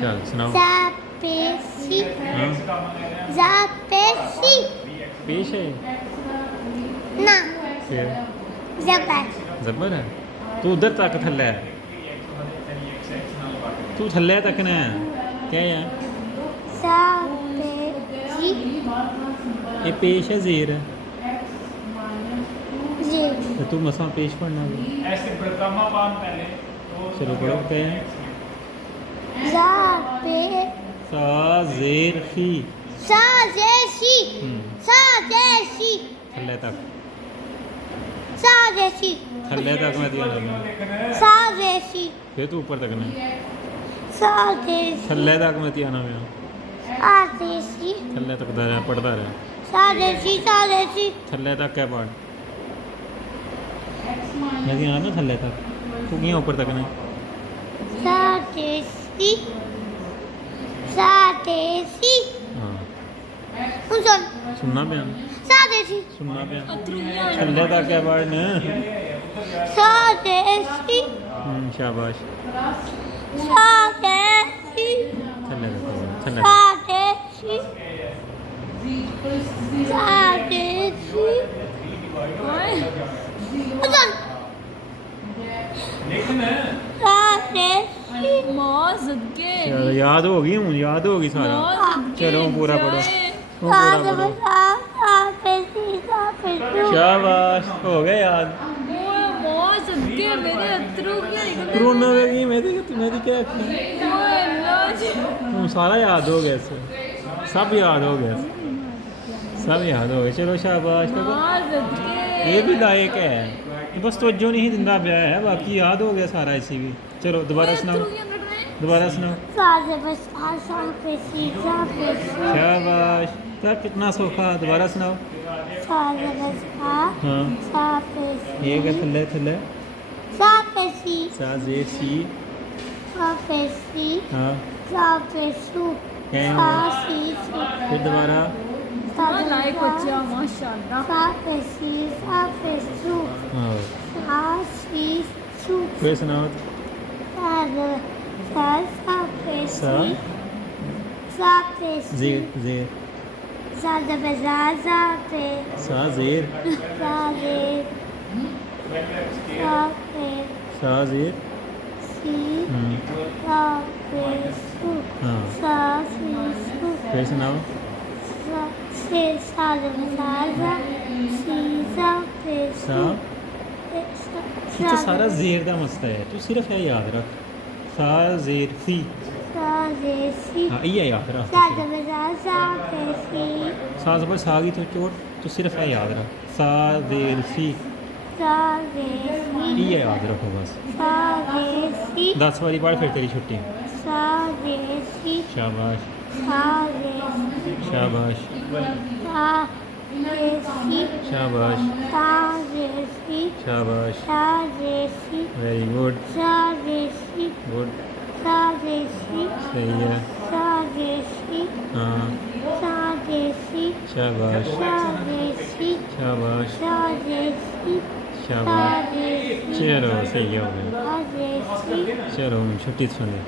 चल सुनाओ। ज़ापेशी हाँ ज़ापेशी पेश है ना फिर ज़बर जबर है। तू उधर तक थल्ले है, तू थल्ले तक ना क्या है ज़ापेशी ये पेश है ज़ेर है जी तो तू मसा पेश पढ़ना भी। चलो पढ़ो क्या है। ज़ापे सा ज़ेर फी साज़ेशी साज़ेशी थल्ले तक साज़ेशी थल्ले तक मैं दिया ना साज़ेशी फिर तू ऊपर तक ना साज़ेशी थल्ले तक मैं दिया ना मैं साज़ेशी थल्ले तक दरा पढ़ता रहा साज़ेशी साज़ेशी थल्ले तक क्या पढ़ मैं दिया ना थल्ले तक तू किया ऊपर तक ना साज़ेशी साज़ेशी हाँ सुन सुनना पे साज़ेशी सुनना पे थल्ले तक क्या पढ़ न साज़ेशी शाबाश साज़ेशी थल्ले तक थल्ले साज़ेशी साज़ेशी सुन साज़ेशी चलो याद हो गई हूँ याद हो गई सारा चलो पूरा पढ़ो पूरा पढ़ो शाबाश हो गया याद कोरोना में गई मैं तो क्या सारा याद हो गया इससे सब याद हो गया सब याद हो गया चलो शाबाश ये भी लायक है बस तवज्जो नहीं दिंदा पिया है बाकी याद हो गया सारा इसी भी चलो दोबारा सुनाओ दोबारा सुनाओ शाबाश सब कितना सौखा दोबारा सुनाओ हाँ ये क्या थल्ले थल्ले साज़ेशी हाँ फिर दोबारा हाँ फिर सुनाओ ज़ेर ज़ेर सा ज़ेर सा ज़ेर हाँ फिर सुनाओ सा ये तो सारा ज़ेर का मसला है तू सिर्फ है याद रख सा ज़ेर फी हाँ ये याद रख सा ज़बर सा की तो चोट तो सिर्फ है याद रख सा ज़ेर फी ये याद रखो बस 10 बारी पढ़ फिर तेरी छुट्टी शाबाश शाबाश शाबाश शाबाश वेरी गुड गुड सही है हाँ शाबाश शाबाश शाबाश चलो सही हो गया चलो छुट्टी सुने